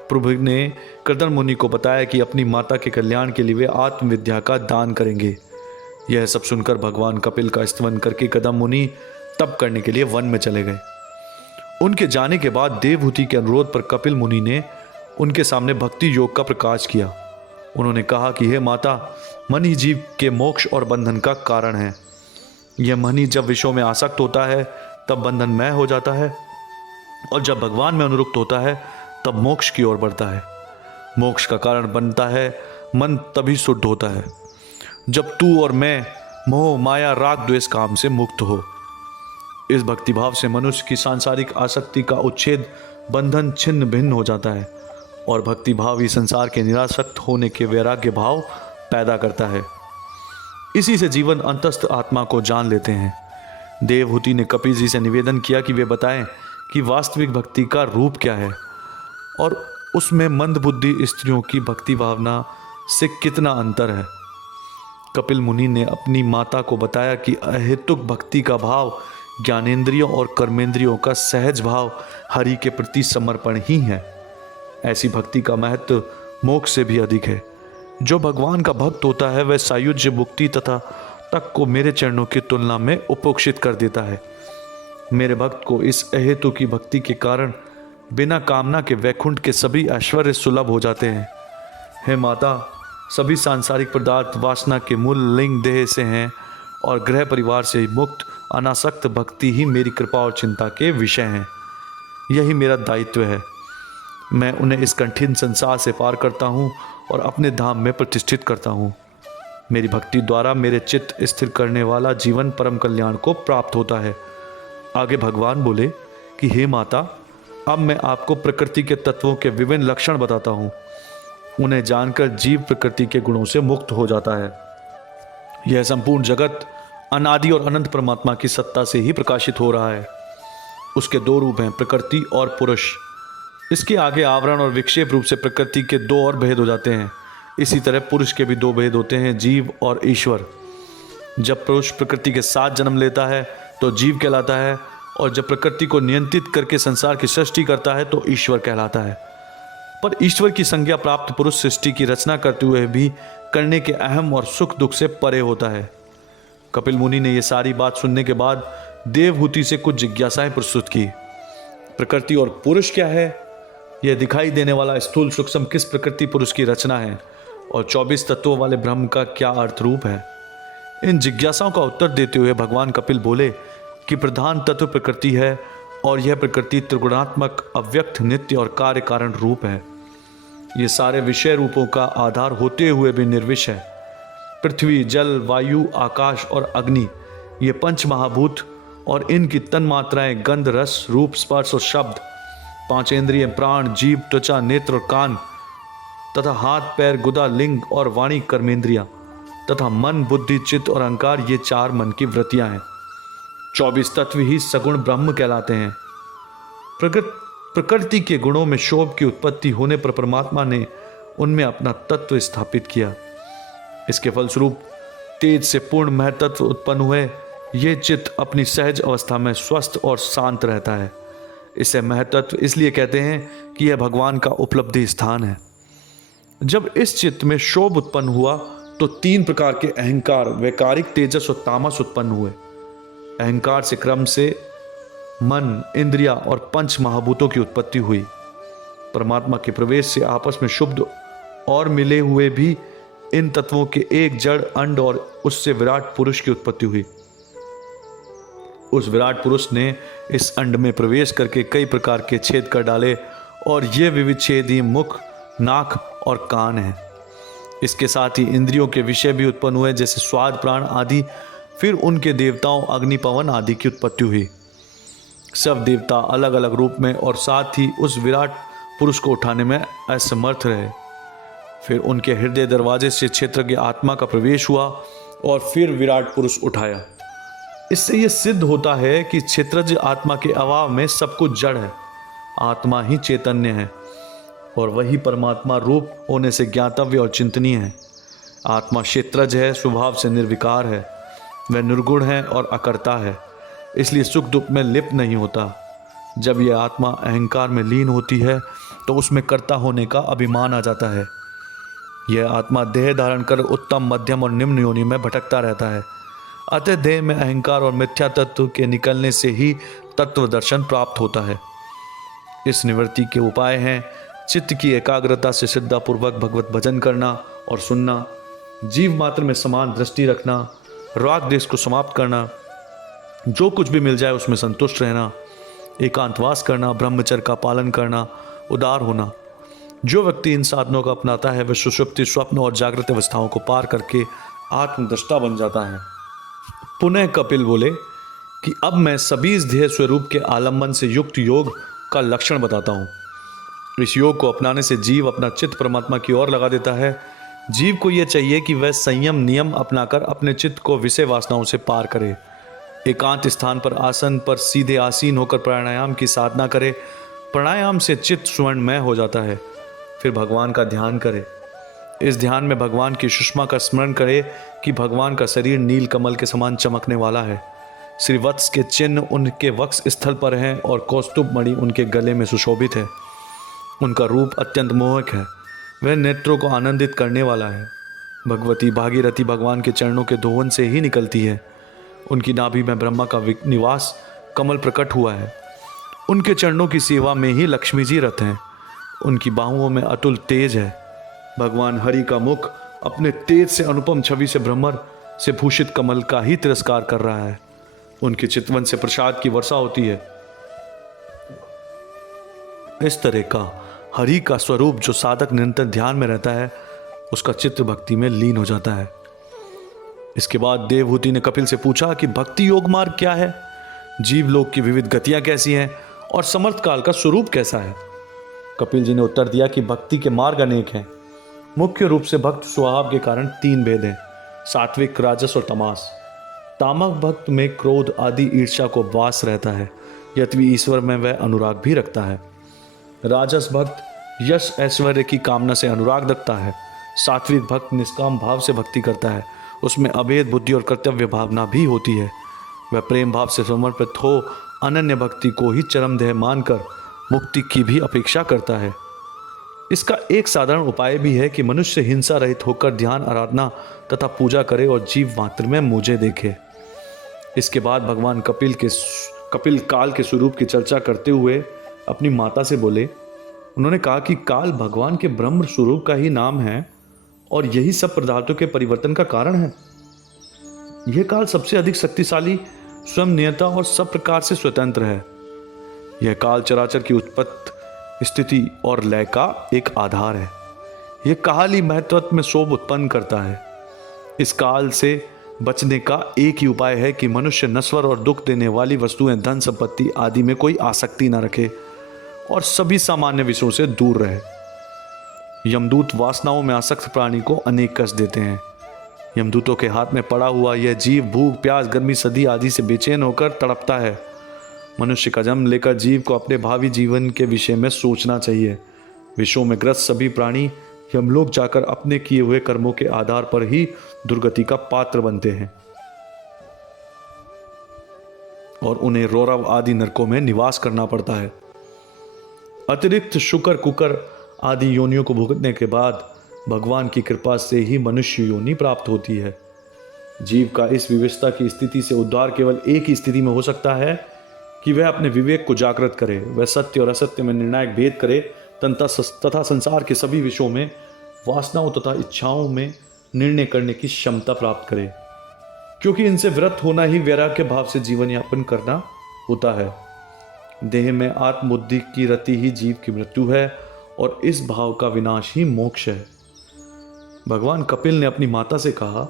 प्रभु ने कर्दम मुनि को बताया कि अपनी माता के कल्याण के लिए वे आत्मविद्या का दान करेंगे। यह सब सुनकर भगवान कपिल का स्तवन करके कदम मुनि तप करने के लिए वन में चले गए। उनके जाने के बाद देवहूति के अनुरोध पर कपिल मुनि ने उनके सामने भक्ति योग का प्रकाश किया। उन्होंने कहा कि हे माता, मन ही जीव के मोक्ष और बंधन का कारण है। यह मन ही जब विषयों में आसक्त होता है तब बंधनमय हो जाता है, और जब भगवान में अनुरक्त होता है तब मोक्ष की ओर बढ़ता है। मोक्ष का कारण बनता है मन, तभी शुद्ध होता है जब तू और मैं मोह माया राग द्वेष काम से मुक्त हो। इस भक्तिभाव से मनुष्य की सांसारिक आसक्ति का उच्छेद, बंधन छिन्न भिन्न हो जाता है, और भक्तिभाव ही संसार के निरासक्त होने के वैराग्य भाव पैदा करता है। इसी से जीवन अंतस्थ आत्मा को जान लेते हैं। देवहूति ने कपिल जी से निवेदन किया कि वे बताएं कि वास्तविक भक्ति का रूप क्या है और उसमें मंदबुद्धि स्त्रियों की भक्ति भावना से कितना अंतर है। कपिल मुनि ने अपनी माता को बताया कि अहेतुक भक्ति का भाव ज्ञानेंद्रियों और कर्मेंद्रियों का सहज भाव हरि के प्रति समर्पण ही है। ऐसी भक्ति का महत्व मोक्ष से भी अधिक है। जो भगवान का भक्त होता है वह सायुज्य मुक्ति तथा तक को मेरे चरणों की तुलना में उपोक्षित कर देता है। मेरे भक्त को इस अहेतु की भक्ति के कारण बिना कामना के वैकुंठ के सभी ऐश्वर्य सुलभ हो जाते हैं। हे माता, सभी सांसारिक पदार्थ वासना के मूल लिंग देह से हैं और गृह परिवार से मुक्त अनासक्त भक्ति ही मेरी कृपा और चिंता के विषय हैं। यही मेरा दायित्व है। मैं उन्हें इस कठिन संसार से पार करता हूँ और अपने धाम में प्रतिष्ठित करता हूँ। मेरी भक्ति द्वारा मेरे चित्त स्थिर करने वाला जीवन परम कल्याण को प्राप्त होता है। आगे भगवान बोले कि हे माता, अब मैं आपको प्रकृति के तत्वों के विभिन्न लक्षण बताता हूँ। उन्हें जानकर जीव प्रकृति के गुणों से मुक्त हो जाता है। यह संपूर्ण जगत अनादि और अनंत परमात्मा की सत्ता से ही प्रकाशित हो रहा है। उसके दो रूप हैं, प्रकृति और पुरुष। इसके आगे आवरण और विक्षेप रूप से प्रकृति के दो और भेद हो जाते हैं। इसी तरह पुरुष के भी दो भेद होते हैं, जीव और ईश्वर। जब पुरुष प्रकृति के साथ जन्म लेता है तो जीव कहलाता है, और जब प्रकृति को नियंत्रित करके संसार की सृष्टि करता है तो ईश्वर कहलाता है। पर ईश्वर की संज्ञा प्राप्त पुरुष सृष्टि की रचना करते हुए भी करने के अहम और सुख दुख से परे होता है। कपिल मुनि ने यह सारी बात सुनने के बाद देवहूति से कुछ जिज्ञासाएं प्रस्तुत की। प्रकृति और पुरुष क्या है? यह दिखाई देने वाला स्थूल सूक्ष्म किस प्रकृति पुरुष की रचना है? और 24 तत्वों वाले ब्रह्म का क्या अर्थ रूप है? इन जिज्ञासाओं का उत्तर देते हुए भगवान कपिल बोले कि प्रधान तत्व प्रकृति है, और यह प्रकृति त्रिगुणात्मक, अव्यक्त, नित्य और कार्य कारण रूप है। ये सारे विषय रूपों का आधार होते हुए भी निर्विष है। पृथ्वी, जल, वायु, आकाश और अग्नि, ये पंच महाभूत और इनकी तन्मात्राएं गंध, रस, रूप, स्पर्श और शब्द, पांच इंद्रिय, प्राण, जीव, त्वचा, नेत्र और कान तथा हाथ, पैर, गुदा, लिंग और वाणी, कर्मेंद्रियां तथा मन, बुद्धि, चित्त और अहंकार, ये चार मन की वृत्तियां हैं। 24 तत्व ही सगुण ब्रह्म कहलाते हैं। प्रकृति के गुणों में शोभ की उत्पत्ति होने पर परमात्मा ने उनमें अपना तत्व स्थापित किया। इसके फलस्वरूप तेज से पूर्ण महतत्व उत्पन्न हुए। ये चित्त अपनी सहज अवस्था में स्वस्थ और शांत रहता है। इसे महतत्व इसलिए कहते हैं कि यह भगवान का उपलब्धि स्थान है। जब इस चित्त में शोभ उत्पन्न हुआ तो 3 प्रकार के अहंकार, वैकारिक, तेजस और तामस उत्पन्न हुए। अहंकार से क्रम से मन, इंद्रिया और पंच महाभूतों की उत्पत्ति हुई। परमात्मा के प्रवेश से आपस में शुद्ध और मिले हुए भी इन तत्वों के एक जड़ अंड और उससे विराट पुरुष की उत्पत्ति हुई। उस विराट पुरुष ने इस अंड में प्रवेश करके कई प्रकार के छेद कर डाले, और ये विविध छेद ही मुख, नाक और कान हैं। इसके साथ ही इंद्रियों के विषय भी उत्पन्न हुए, जैसे स्वाद, प्राण आदि। फिर उनके देवताओं, अग्नि, पवन आदि की उत्पत्ति हुई। सब देवता अलग अलग रूप में और साथ ही उस विराट पुरुष को उठाने में असमर्थ रहे। फिर उनके हृदय दरवाजे से क्षेत्रज्ञ आत्मा का प्रवेश हुआ और फिर विराट पुरुष उठाया। इससे यह सिद्ध होता है कि क्षेत्रज्ञ आत्मा के अभाव में सब कुछ जड़ है, आत्मा ही चैतन्य है, और वही परमात्मा रूप होने से ज्ञातव्य और चिंतनीय है। आत्मा क्षेत्रज है, स्वभाव से निर्विकार है, वह निर्गुण है और अकर्ता है। इसलिए सुख दुख में लिप्त नहीं होता। जब यह आत्मा अहंकार में लीन होती है तो उसमें कर्ता होने का अभिमान आ जाता है। यह आत्मा देह धारण कर उत्तम, मध्यम और निम्न योनि में भटकता रहता है। अतः देह में अहंकार और मिथ्या तत्व के निकलने से ही तत्व दर्शन प्राप्त होता है। इस निवृत्ति के उपाय हैं चित्त की एकाग्रता से श्रद्धापूर्वक भगवत भजन करना और सुनना, जीव मात्र में समान दृष्टि रखना, राग देश को समाप्त करना, जो कुछ भी मिल जाए उसमें संतुष्ट रहना, एकांतवास करना, ब्रह्मचर्य का पालन करना, उदार होना। जो व्यक्ति इन साधनों को अपनाता है वह सुषुप्ति, स्वप्न और जागृत अवस्थाओं को पार करके आत्मदृष्टा बन जाता है। पुनः कपिल बोले कि अब मैं सभी इस ध्येय स्वरूप के आलंबन से युक्त योग का लक्षण बताता हूँ। इस योग को अपनाने से जीव अपना चित्त परमात्मा की ओर लगा देता है। जीव को यह चाहिए कि वह संयम नियम अपनाकर अपने चित्त को विषय वासनाओं से पार करे। एकांत स्थान पर आसन पर सीधे आसीन होकर प्राणायाम की साधना करे। प्राणायाम से चित्त स्वर्णमय हो जाता है। फिर भगवान का ध्यान करे। इस ध्यान में भगवान की सुषमा का स्मरण करे कि भगवान का शरीर नील कमल के समान चमकने वाला है। श्री वत्स के चिन्ह उनके वक्ष स्थल पर हैं और कौस्तुभ मणि उनके गले में सुशोभित है। उनका रूप अत्यंत मोहक है। वह नेत्रों को आनंदित करने वाला है। भगवती भागीरथी भगवान के चरणों के धोवन से ही निकलती है। उनकी नाभि में ब्रह्मा का निवास कमल प्रकट हुआ है। उनके चरणों की सेवा में ही लक्ष्मी जी रत हैं। उनकी बाहुओं में अतुल तेज है। भगवान हरि का मुख अपने तेज से अनुपम छवि से भ्रमर से भूषित कमल का ही तिरस्कार कर रहा है। उनके चितवन से प्रसाद की वर्षा होती है। इस तरह का हरि का स्वरूप जो साधक निरंतर ध्यान में रहता है उसका चित्त भक्ति में लीन हो जाता है। इसके बाद देवहूति ने कपिल से पूछा कि भक्ति योग मार्ग क्या है, जीव लोक की विविध गतियां कैसी हैं और समर्थ काल का स्वरूप कैसा है। कपिल जी ने उत्तर दिया कि भक्ति के मार्ग अनेक हैं। मुख्य रूप से भक्त स्वभाव के कारण 3 भेद हैं, सात्विक, राजस और तमास। तामक भक्त में क्रोध आदि ईर्ष्या को वास रहता है, यद्यपि ईश्वर में वह अनुराग भी रखता है। राजस भक्त यश ऐश्वर्य की कामना से अनुराग रखता है। सात्विक भक्त निष्काम भाव से भक्ति करता है, उसमें अभेद बुद्धि और कर्तव्य भावना भी होती है। वह प्रेम भाव से समर्पित हो अनन्य भक्ति को ही चरम ध्येय मानकर मुक्ति की भी अपेक्षा करता है। इसका एक साधारण उपाय भी है कि मनुष्य हिंसा रहित होकर ध्यान, आराधना तथा पूजा करे और जीव मात्र में मुझे देखे। इसके बाद भगवान कपिल काल के स्वरूप की चर्चा करते हुए अपनी माता से बोले। उन्होंने कहा कि काल भगवान के ब्रह्म स्वरूप का ही नाम है और यही सब पदार्थों के परिवर्तन का कारण है। यह काल सबसे अधिक शक्तिशाली, स्वयं नियता और सब प्रकार से स्वतंत्र है। यह काल चराचर की उत्पत्ति, स्थिति और लय का एक आधार है। यह काल महत्व में शोभ उत्पन्न करता है। इस काल से बचने का एक ही उपाय है कि मनुष्य नश्वर और दुख देने वाली वस्तुएं, धन संपत्ति आदि में कोई आसक्ति न रखे और सभी सामान्य विषयों से दूर रहे। यमदूत वासनाओं में आसक्त प्राणी को अनेक कष्ट देते हैं। यमदूतों के हाथ में पड़ा हुआ यह जीव भूख, प्यास, गर्मी, सदी आदि से बेचैन होकर तड़पता है। मनुष्य का जन्म लेकर जीव को अपने भावी जीवन के विषय में सोचना चाहिए। विषयों में ग्रस्त सभी प्राणी यमलोक जाकर अपने किए हुए कर्मों के आधार पर ही दुर्गति का पात्र बनते हैं और उन्हें रौरव आदि नरकों में निवास करना पड़ता है। अतिरिक्त शुकर, कुकर आदि योनियों को भुगतने के बाद भगवान की कृपा से ही मनुष्य योनि प्राप्त होती है। जीव का इस विवशता की स्थिति से उद्धार केवल एक ही स्थिति में हो सकता है कि वह अपने विवेक को जागृत करे, वह सत्य और असत्य में निर्णायक भेद करे तथा संसार के सभी विषयों में, वासनाओं तथा इच्छाओं में निर्णय करने की क्षमता प्राप्त करे, क्योंकि इनसे विरत होना ही वैराग्य भाव से जीवन यापन करना होता है। देह में आत्मबुद्धि की रति ही जीव की मृत्यु है और इस भाव का विनाश ही मोक्ष है। भगवान कपिल ने अपनी माता से कहा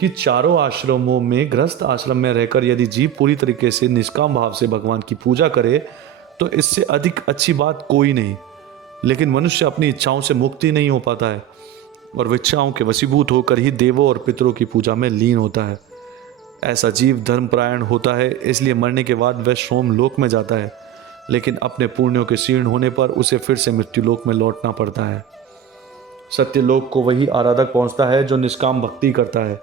कि चारों आश्रमों में गृहस्थ आश्रम में रहकर यदि जीव पूरी तरीके से निष्काम भाव से भगवान की पूजा करे तो इससे अधिक अच्छी बात कोई नहीं। लेकिन मनुष्य अपनी इच्छाओं से मुक्ति नहीं हो पाता है और इच्छाओं के वशीभूत होकर ही देवों और पितरों की पूजा में लीन होता है। ऐसा जीव धर्मपरायण होता है, इसलिए मरने के बाद वह सोम लोक में जाता है, लेकिन अपने पुण्यों के क्षीण होने पर उसे फिर से मृत्यु लोक में लौटना पड़ता है। सत्य लोक को वही आराधक पहुंचता है जो निष्काम भक्ति करता है।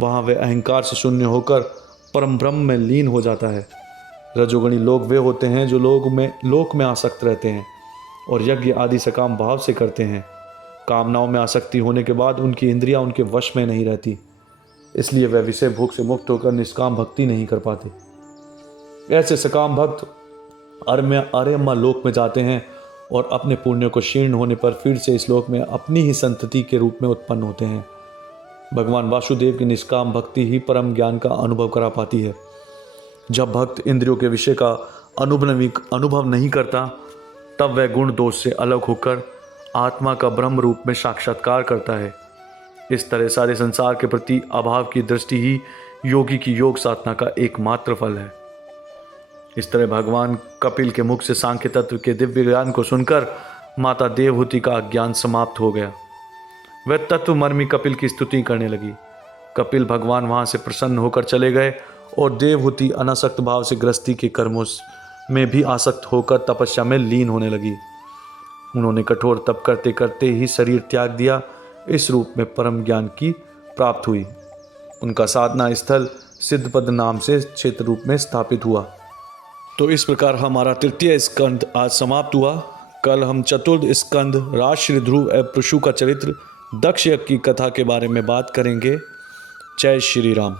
वहां वह अहंकार से शून्य होकर परम ब्रह्म में लीन हो जाता है। रजोगुणी लोग वे होते हैं जो लोक में आसक्त रहते हैं और यज्ञ आदि सकाम भाव से करते हैं। कामनाओं में आसक्ति होने के बाद उनकी इंद्रियां उनके वश में नहीं रहती, इसलिए वे विषय भोग से मुक्त होकर निष्काम भक्ति नहीं कर पाते। ऐसे सकाम भक्त अरम्य लोक में जाते हैं और अपने पुण्यों को क्षीण होने पर फिर से इस लोक में अपनी ही संतति के रूप में उत्पन्न होते हैं। भगवान वासुदेव की निष्काम भक्ति ही परम ज्ञान का अनुभव करा पाती है। जब भक्त इंद्रियों के विषय का अनुभव नहीं करता, तब वह गुण दोष से अलग होकर आत्मा का ब्रह्म रूप में साक्षात्कार करता है। इस तरह सारे संसार के प्रति अभाव की दृष्टि ही योगी की योग साधना का एकमात्र फल है। इस तरह भगवान कपिल के मुख से सांख्य तत्व के दिव्य ज्ञान को सुनकर माता देवहूति का अज्ञान समाप्त हो गया। वह तत्वमर्मी कपिल की स्तुति करने लगी। कपिल भगवान वहां से प्रसन्न होकर चले गए और देवहूति अनासक्त भाव से गृहस्थी के कर्मों में भी आसक्त होकर तपस्या में लीन होने लगी। उन्होंने कठोर तप करते करते ही शरीर त्याग दिया। इस रूप में परम ज्ञान की प्राप्त हुई। उनका साधना स्थल सिद्धपद नाम से क्षेत्र रूप में स्थापित हुआ। तो इस प्रकार हमारा तृतीय स्कंद आज समाप्त हुआ। कल हम चतुर्थ स्कंद राजश्री ध्रुव एवं पृशु का चरित्र दक्ष यज्ञ की कथा के बारे में बात करेंगे। जय श्री राम।